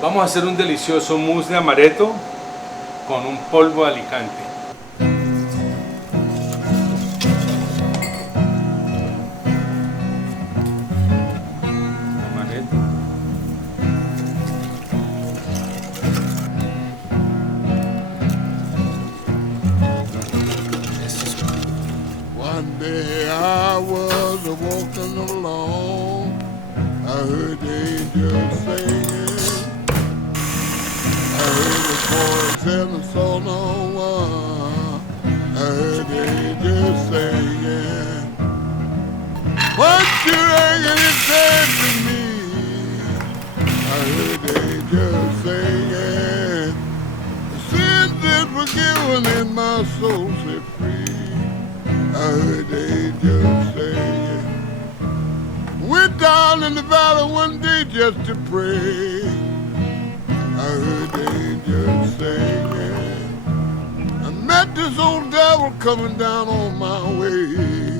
Vamos a hacer un delicioso mousse de amaretto con un polvo de alicante. Amaretto. One day I was walking along, I heard the angels singing. I heard the voice and I saw no one. I heard the angels singing. What you reckon it said to me? I heard the angels singing. Sins is forgiven and my soul set free. I heard the angels singing. Went down in the valley one day just to pray. I heard the angels singing. I met this old devil coming down on my way.